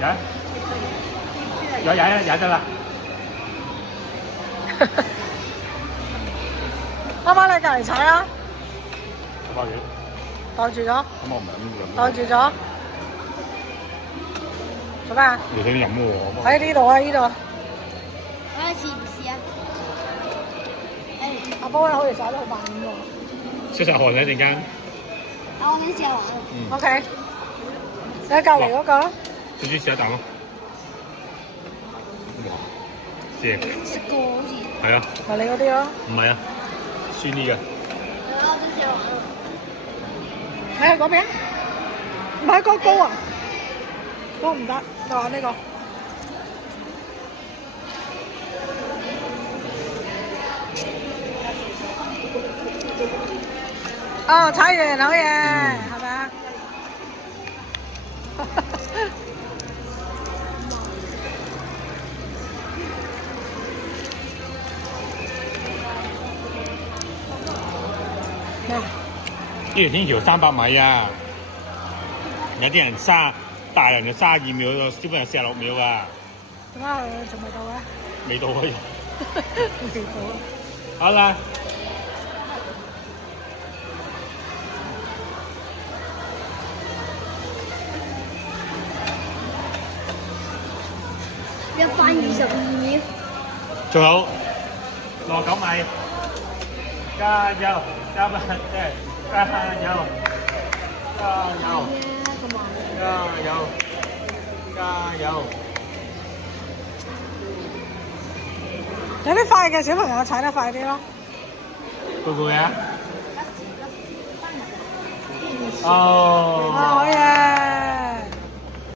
踩，有踩啊，踩得啦。媽媽你隔離踩啊！我包嘢，袋住咗，咁我唔係咁樣。袋住咗。做咩啊？你想飲喎？喺呢度啊，呢度。我哋試唔試啊？阿波好似踩得好慢咁喎。出晒汗啦，一陣間。啊，我想試下玩。OK。你喺隔離嗰個。最中意試一啖咯。哇！正。食過好似。係啊。咪你嗰啲咯。唔係啊，酸啲嘅。係啊，我想試下玩啊。睇下嗰邊。唔係嗰高啊？高唔得，就玩呢個。哦，踩完好嘢，係咪啊？呢條天橋300米啊！有啲人大人就32秒，小朋友46秒啊！點解佢仲未到嘅？未到可以。未到。好啦。122秒。仲有69米，加油！加油！加油！加油！加油！加油！有啲快嘅小朋友踩得快啲咯。攰唔攰啊？哦。好嘢！